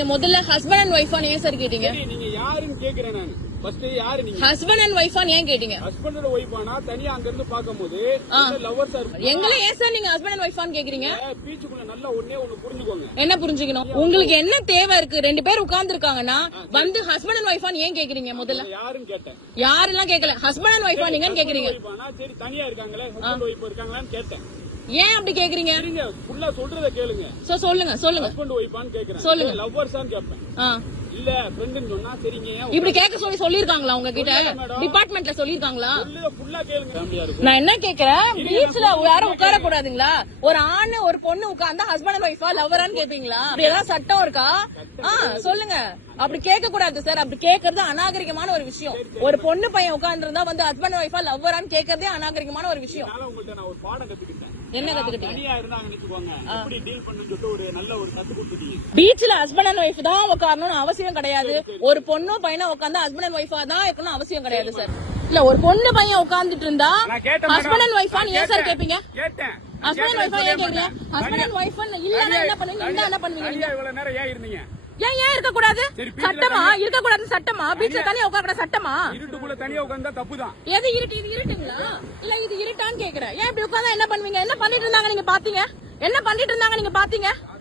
நீங்க முதல்ல husband and ஒய்ஃபான்னு ஏன் சார் கேட்டீங்க? நீங்க யாருன்னு கேக்குறேன் நான். ஃபர்ஸ்ட் யாரு நீங்க? ஹஸ்பண்ட் அண்ட் ஒய்ஃபான்னு ஏன் கேட்டீங்க? ஹஸ்பண்ட் அண்ட் ஒய்ஃபானா தனியா அங்க இருந்து பாக்கும்போது லவ்வர்ஸ் இருப்பாங்க. எங்களை ஏன் சார் நீங்க ஹஸ்பண்ட் அண்ட் ஒய்ஃபான்னு கேக்குறீங்க? பீச்சுக்குள்ள நல்லா ஒண்ணே ஒண்ணு புரிஞ்சுக்கோங்க. என்ன புரிஞ்சுக்கணும்? உங்களுக்கு என்ன தேவை இருக்கு? ரெண்டு பேர் உட்கார்ந்து இருக்காங்கன்னா வந்து ஹஸ்பண்ட் அண்ட் ஒய்ஃபான்னு ஏன் கேக்குறீங்க? முதல்ல யாருன்னு கேட்டேன். யாரெல்லாம் கேட்கல, ஹஸ்பண்ட் அண்ட் ஒய்ஃபா நீங்கன்னு கேக்குறீங்க. சரி தனியா இருக்காங்களே ஹஸ்பண்ட் ஒய்ஃப் இருக்காங்களான்னு கேட்டேன். ஏன் அப்படி கேக்குறீங்க? நீங்க ஃபுல்லா சொல்றத கேளுங்க. சொல்லுங்க ஹஸ்பண்ட் ஒய்ஃபான்னு கேக்குறேன். சொல்லுங்க. லவ்வர்ஸான்னு கேட்பேன். இல்ல ஃப்ரெண்ட்னு சொன்னா சரிங்க. இப்படி கேட்க சொல்லிருக்காங்களா உங்க கிட்ட? டிபார்ட்மெண்ட்ல சொல்லிருக்காங்களா? ஃபுல்லா கேளுங்க. நான் என்ன கேக்குறேன், பீச்ல யாரும் உட்கார கூடாதுங்களா? ஒரு ஆண் ஒரு பொண்ணு உட்கார்ந்தா ஹஸ்பண்ட் அண்ட் ஒய்ஃபா லவ்வரான்னு கேப்பீங்களா? அப்படி ஏதாவது சட்டம் இருக்கா? சொல்லுங்க. அப்படி கேட்க கூடாது சார். அப்படி கேக்குறது அநாகரிகமான ஒரு விஷயம். ஒரு பொண்ணு பையன் உட்கார்ந்து இருந்தா வந்து ஹஸ்பண்ட் அண்ட் ஒய்ஃபா லவ்வரான்னு கேக்குறதே அநாகரிகமான ஒரு விஷயம். நான் ஒரு பாடம் கத்துக்கிட்டேன். என்ன கத்துக்கிட்டீங்க? தனியா இருந்தாங்கன்னு வெச்சுக்கோங்க, எப்படி டீல் பண்ணனும்னு சொல்லிட்டு ஒரு நல்ல ஒரு கத்து கொடுத்தீங்க. பீச்ல ஹஸ்பண்ட் அண்ட் ஒய்ஃப் தான் உட்காரணும்னு அவசியம் கிடையாது. ஒரு பொண்ணோ பையனோ உட்கார்ந்தா ஹஸ்பண்ட் அண்ட் ஒய்ஃபா தான் இருக்கணும் அவசியம் கிடையாது சார். இல்ல ஒரு பொண்ணு பையன் உட்கார்ந்துட்டு இருந்தா ஹஸ்பண்ட் அண்ட் ஒய்ஃபா ஏன் சார் கேப்பீங்க? கேட்டேன். ஹஸ்பண்ட் அண்ட் ஒய்ஃபா ஏன் கேக்குறீங்க? ஹஸ்பண்ட் அண்ட் ஒய்ஃப் இல்லன்னா என்ன பண்ணுவீங்க? இருந்தா என்ன பண்ணுவீங்க? நீங்க இவ்வளவு நேரம் ஏன் இருந்தீங்க? ஏன் இருக்க கூடாது? சட்டமா இருக்க கூடாது? சட்டமா? பீச்ல தனியா உட்கார கூடாது சட்டமா? இருட்டுக்குள்ள தனியா உட்கார்ந்தா தப்புதான். எது இருட்டு? இது இருட்டுங்களா இல்ல இது இருட்டான்னு கேக்குறேன். ஏன் இப்படி உட்கார்ந்தா என்ன பண்ணுவீங்க? என்ன பண்ணிட்டு இருந்தாங்க நீங்க பாத்தீங்க? என்ன பண்ணிட்டு இருந்தாங்க நீங்க பாத்தீங்க?